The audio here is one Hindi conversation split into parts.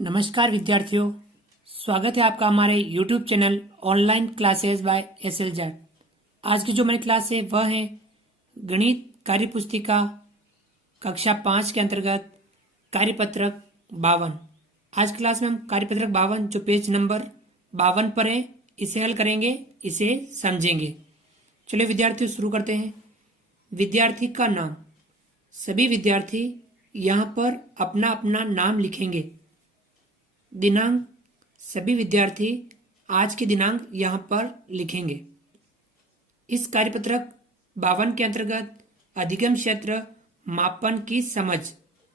नमस्कार विद्यार्थियों, स्वागत है आपका हमारे YouTube channel online classes bye SLZ। आज की जो हमारी क्लास है वह है गणित कार्यपुस्तिका कक्षा 5 के अंतर्गत कार्यपत्रक 52। आज क्लास में हम कार्यपत्रक 52 जो पेज नंबर 52 पर है इसे हल करेंगे, इसे समझेंगे। चलिए विद्यार्थियों शुरू करते हैं। विद्यार्थी का नाम, सभी विद्यार्थी यहाँ पर अपना अपना नाम लिखेंगे। दिनांक, सभी विद्यार्थी आज की दिनांक यहाँ पर लिखेंगे। इस कार्यपत्रक 52 के अंतर्गत अधिगम क्षेत्र मापन की समझ,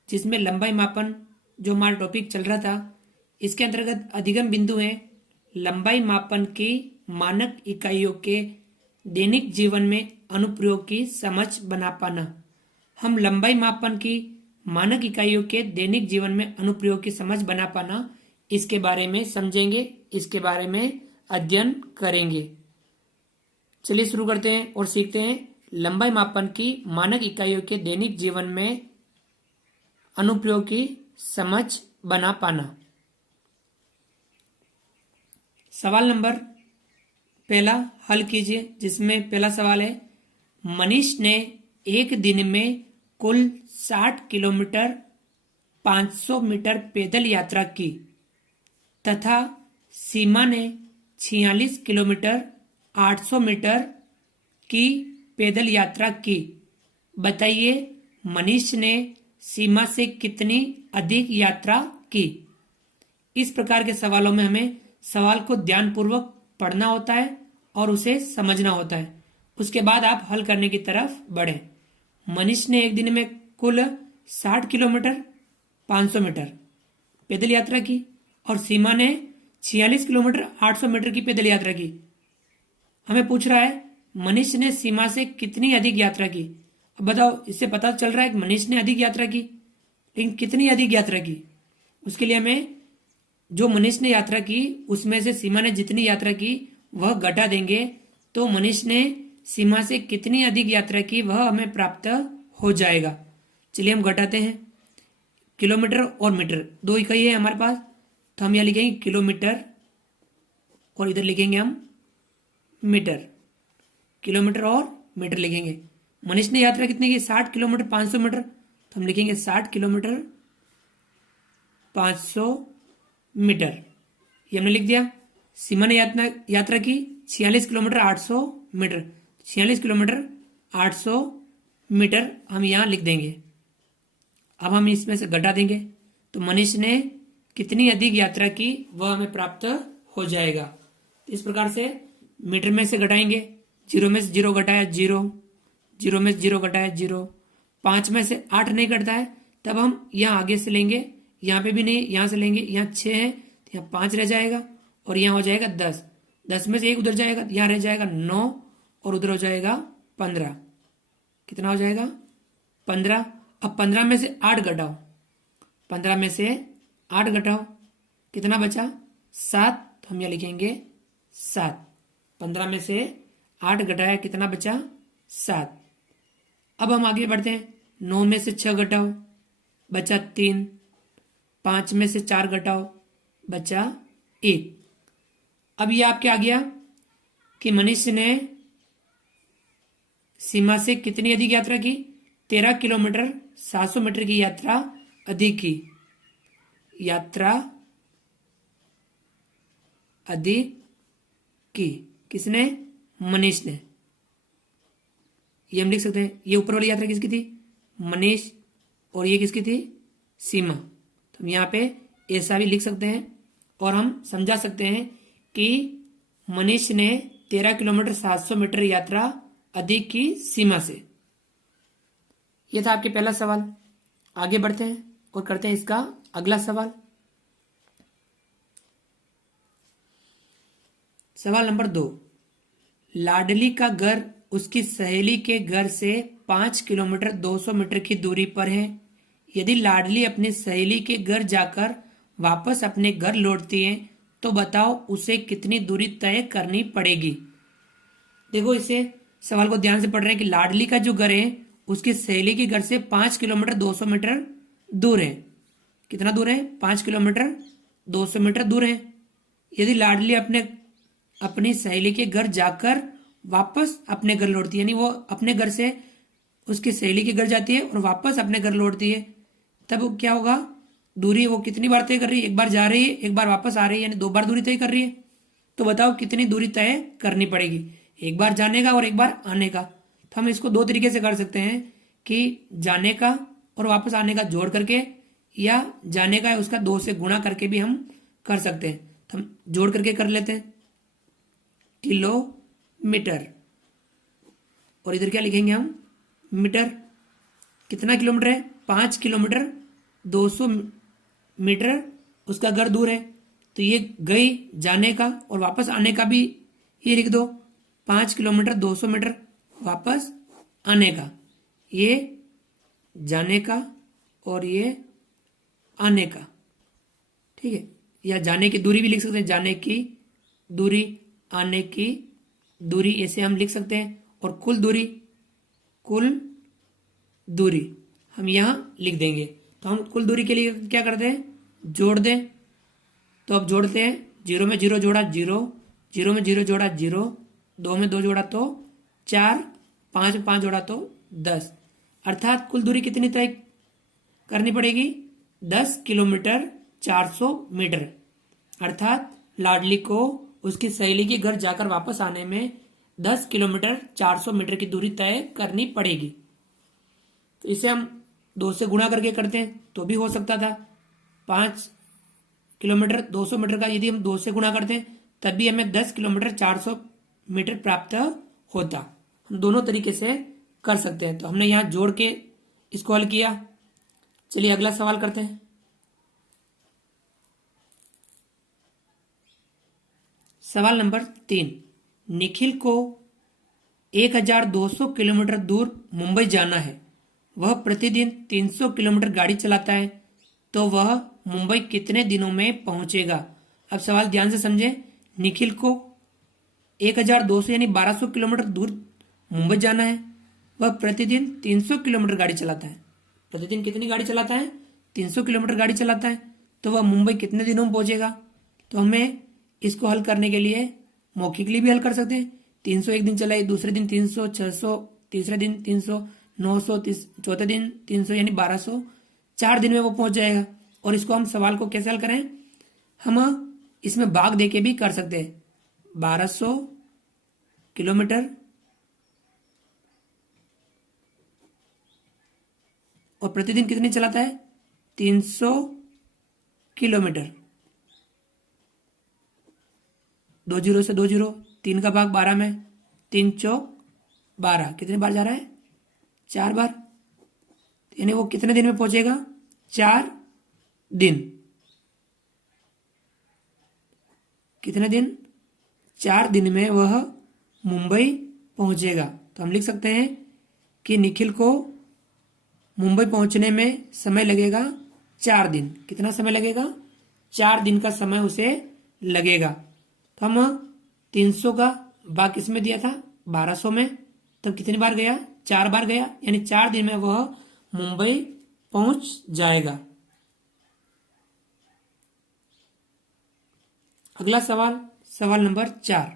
जिसमें लंबाई मापन जो हमारा टॉपिक चल रहा था, इसके अंतर्गत अधिगम बिंदु हैं लंबाई मापन की मानक इकाइयों के दैनिक जीवन में अनुप्रयोग की समझ बना पाना। हम लंबाई मापन की मानक इकाइयों के दैनिक जीवन में अनुप्रयोग की समझ बना पाना, इसके बारे में समझेंगे, इसके बारे में अध्ययन करेंगे। चलिए शुरू करते हैं और सीखते हैं लंबाई मापन की मानक इकाइयों के दैनिक जीवन में अनुप्रयोग की समझ बना पाना। सवाल नंबर पहला हल कीजिए, जिसमें पहला सवाल है, मनीष ने एक दिन में कुल 60 किलोमीटर 500 मीटर पैदल यात्रा की तथा सीमा ने 46 किलोमीटर 800 मीटर की पैदल यात्रा की। बताइए मनीष ने सीमा से कितनी अधिक यात्रा की। इस प्रकार के सवालों में हमें सवाल को ध्यानपूर्वक पढ़ना होता है और उसे समझना होता है। उसके बाद आप हल करने की तरफ बढ़े। मनीष ने एक दिन में कुल 60 किलोमीटर 500 मीटर पैदल यात्रा की और सीमा ने 46 किलोमीटर 800 मीटर की पैदल यात्रा की। हमें पूछ रहा है मनीष ने सीमा से कितनी अधिक यात्रा की। अब बताओ, इससे पता चल रहा है कि मनीष ने अधिक यात्रा की, लेकिन कितनी अधिक यात्रा की। उसके लिए हमें जो मनीष ने यात्रा की उसमें से सीमा ने जितनी यात्रा की वह घटा देंगे, तो मनीष ने सीमा से कितनी अधिक यात्रा की वह हमें प्राप्त हो जाएगा। चलिए हम घटाते हैं। किलोमीटर और मीटर दो इकाई है हमारे पास, तो हम यहाँ लिखेंगे किलोमीटर और इधर लिखेंगे हम मीटर। किलोमीटर और मीटर लिखेंगे। मनीष ने यात्रा कितनी की? 60 किलोमीटर 500 मीटर, तो हम लिखेंगे 60 किलोमीटर 500 मीटर। ये हमने लिख दिया। सीमा ने यात्रा की 46 किलोमीटर 800 मीटर। 46 किलोमीटर 800 मीटर हम यहाँ लिख देंगे। अब हम इसमें से घटा देंगे, तो मनीष ने कितनी अधिक यात्रा की वह हमें प्राप्त हो जाएगा। इस प्रकार से मीटर में से घटाएंगे। 0 में से 0 घटाया 0, 0 में से 0 घटाया 0, 5 में से 8 नहीं घटता है, तब हम यहाँ आगे से लेंगे, यहाँ पे भी नहीं, यहाँ से लेंगे, यहाँ 6 है तो यहाँ 5 रह जाएगा और यहाँ हो जाएगा 10। 10 में से 1 उधर जाएगा, यहाँ रह जाएगा 9 और उधर हो जाएगा 15। कितना हो जाएगा? 15। अब 15 में से 8 घटाओ, 15 में से 8 घटाओ, कितना बचा? 7। तो हम यहाँ लिखेंगे 7। 15 में से 8 घटाया, कितना बचा? 7। अब हम आगे बढ़ते हैं। 9 में से 6 घटाओ, बचा 3। 5 में से 4 घटाओ, बचा 1। अब ये आपके आ गया कि मनीष ने सीमा से कितनी अधिक यात्रा की? 13 किलोमीटर 700 मीटर की यात्रा अधिक की। यात्रा अधिक की किसने? मनीष ने। ये हम लिख सकते हैं। ये ऊपर वाली यात्रा किसकी थी? मनीष। और ये किसकी थी? सीमा। तो हम यहाँ पे ऐसा भी लिख सकते हैं और हम समझा सकते हैं कि मनीष ने 13 किलोमीटर 700 मीटर यात्रा अधिक की सीमा से। यह था आपके पहला सवाल। आगे बढ़ते हैं और करते हैं इसका अगला सवाल। सवाल नंबर 2, लाडली का घर उसकी सहेली के घर से 5 किलोमीटर 200 मीटर की दूरी पर है। यदि लाडली अपनी सहेली के घर जाकर वापस अपने घर लौटती है तो बताओ उसे कितनी दूरी तय करनी पड़ेगी। देखो, इसे सवाल को ध्यान से पढ़ रहे हैं कि लाडली का जो घर है उसकी सहेली के घर से 5 किलोमीटर 200 मीटर दूर है। कितना दूर है? 5 किलोमीटर 200 मीटर दूर है। यदि लाडली अपनी सहेली के घर जाकर वापस अपने घर लौटती है, यानी वो अपने घर से उसकी सहेली के घर जाती है और वापस अपने घर लौटती है, तब क्या होगा? दूरी वो कितनी बार तय कर रही है? एक बार जा रही है, एक बार वापस आ रही है, यानी 2 बार दूरी तय कर रही है। तो बताओ कितनी दूरी तय करनी पड़ेगी? एक बार जाने का और एक बार आने का। तो हम इसको 2 तरीके से कर सकते हैं कि जाने का और वापस आने का जोड़ करके, या जाने का है उसका 2 से गुणा करके भी हम कर सकते हैं। तो हम जोड़ करके कर लेते हैं, किलोमीटर, और इधर क्या लिखेंगे हम? मीटर। कितना किलोमीटर है? 5 किलोमीटर, 200 मीटर उसका घर दूर है। तो ये गई जाने का और वापस आने का भी ये लिख दो, 5 किलोमीटर 200 मीटर वापस आने का, ये जाने का और ये आने का। ठीक है, या जाने की दूरी भी लिख सकते हैं, जाने की दूरी, आने की दूरी, ऐसे हम लिख सकते हैं। और कुल दूरी हम यहां लिख देंगे। तो हम कुल दूरी के लिए क्या करते हैं? जोड़ दें। तो अब जोड़ते हैं, 0 में 0 जोड़ा 0, 0 में 0 जोड़ा 0, 2 में 2 जोड़ा तो 4, 5 में 5 जोड़ा तो 10। अर्थात कुल दूरी कितनी तय करनी पड़ेगी? 10 किलोमीटर 400 मीटर। अर्थात लाडली को उसकी सहेली के घर जाकर वापस आने में 10 किलोमीटर 400 मीटर की दूरी तय करनी पड़ेगी। तो इसे हम 2 से गुणा करके करते हैं तो भी हो सकता था। 5 किलोमीटर 200 मीटर का यदि हम 2 से गुणा करते हैं तब भी हमें 10 किलोमीटर 400 मीटर प्राप्त होता। हम दोनों तरीके से कर सकते हैं। तो हमने यहां जोड़ के इसको हल किया। चलिए अगला सवाल करते हैं। सवाल नंबर 3, निखिल को 1200 किलोमीटर दूर मुंबई जाना है। वह प्रतिदिन 300 किलोमीटर गाड़ी चलाता है, तो वह मुंबई कितने दिनों में पहुंचेगा? अब सवाल ध्यान से समझें। निखिल को 1200 यानी 1200 किलोमीटर दूर मुंबई जाना है। वह प्रतिदिन 300 किलोमीटर गाड़ी चलाता है। प्रतिदिन कितनी गाड़ी चलाता है? 300 किलोमीटर गाड़ी चलाता है। तो वह मुंबई कितने दिनों में पहुंचेगा? तो हमें इसको हल करने के लिए मौखिकली भी हल कर सकते हैं। 300 एक दिन चलाई, दूसरे दिन 300, 600, तीसरे दिन 300, 900, चौथे दिन 300 यानी 1200। 4 दिन में वो पहुंच जाएगा। और इसको हम सवाल को कैसे हल करें? हम इसमें भाग देके भी कर सकते हैं। 1200 किलोमीटर और प्रतिदिन कितनी चलाता है? 300 किलोमीटर। 2 जीरो से 2 जीरो, 3 का भाग 12 में, 3 चौक 12, कितने बार जा रहा है? 4 बार। यानी वो कितने दिन में पहुंचेगा? 4 दिन। कितने दिन? 4 दिन में वह मुंबई पहुंचेगा। तो हम लिख सकते हैं कि निखिल को मुंबई पहुंचने में समय लगेगा 4 दिन। कितना समय लगेगा? 4 दिन का समय उसे लगेगा। तो हम 300 का भाग किसमें दिया था? 1200 में। तब कितनी बार गया? 4 बार गया, यानी 4 दिन में वह मुंबई पहुंच जाएगा। अगला सवाल, सवाल नंबर 4,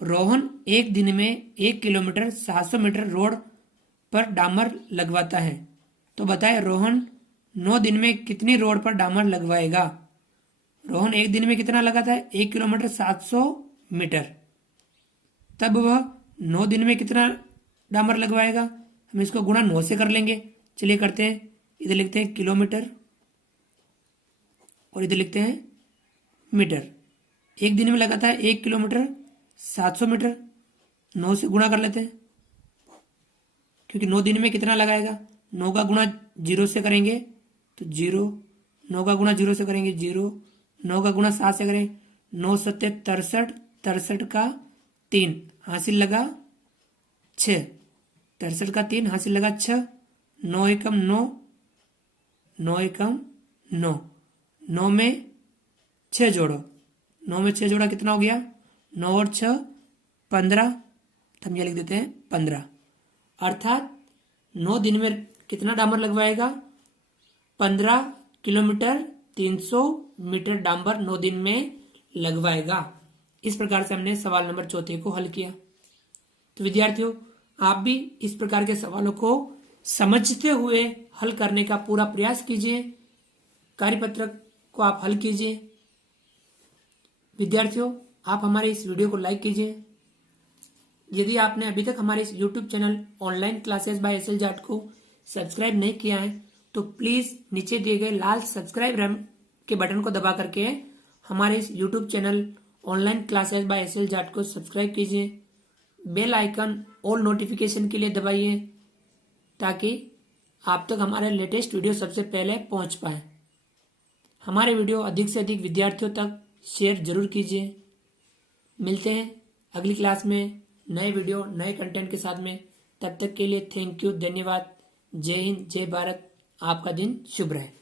रोहन एक दिन में 1 किलोमीटर 700 मीटर रोड पर डामर लगवाता है। तो बताए रोहन 9 दिन में कितनी रोड पर डामर लगवाएगा? रोहन एक दिन में कितना लगाता है? 1 किलोमीटर 700 मीटर। तब वह 9 दिन में कितना डामर लगवाएगा? हम इसको गुणा 9 से कर लेंगे। चलिए करते हैं। इधर लिखते हैं किलोमीटर और इधर लिखते हैं मीटर। एक दिन में लगाता है 1 किलोमीटर 700 मीटर। 9 से गुणा कर लेते हैं, क्योंकि 9 दिन में कितना लगाएगा? 9 का गुणा 0 से करेंगे तो 0, 9 का गुणा 0 से करेंगे 0, 9 का गुणा 7 से करें 9 सत्ते 63, 63 का 3 हासिल लगा 6, 63 का 3 हासिल लगा 6, 9 एकम 9, 9 एकम 9, 9 में 6 जोड़ो, 9 में 6 जोड़ा कितना हो गया? 9 और 6 15। तो हम ये लिख देते हैं 15। अर्थात 9 दिन में कितना डामर लगवाएगा? 15 किलोमीटर 300 मीटर डांबर 9 दिन में लगवाएगा। इस प्रकार से हमने सवाल नंबर 4 को हल किया। तो विद्यार्थियों, आप भी इस प्रकार के सवालों को समझते हुए हल करने का पूरा प्रयास कीजिए। कार्यपत्रक को आप हल कीजिए। विद्यार्थियों, आप हमारे इस वीडियो को लाइक कीजिए। यदि आपने अभी तक हमारे इस YouTube channel online classes by S L Jat को सब्सक्राइब नहीं किया है तो प्लीज नीचे दिए गए लाल सब्सक्राइब के बटन को दबा करके हमारे इस YouTube channel online classes by S L Jat को सब्सक्राइब कीजिए। बेल आइकन ऑल नोटिफिकेशन के लिए दबाइए ताकि आप तक हमारे लेटेस्ट वीडियो सबसे पहले पहुंच पाए। हमारे वीडियो अधिक से अधिक विद्यार्थियों तक शेयर जरूर कीजिए। मिलते हैं अगली क्लास में नए वीडियो नए कंटेंट के साथ में। तब तक के लिए थैंक यू, धन्यवाद। जय हिंद, जय भारत। आपका दिन शुभ रहे।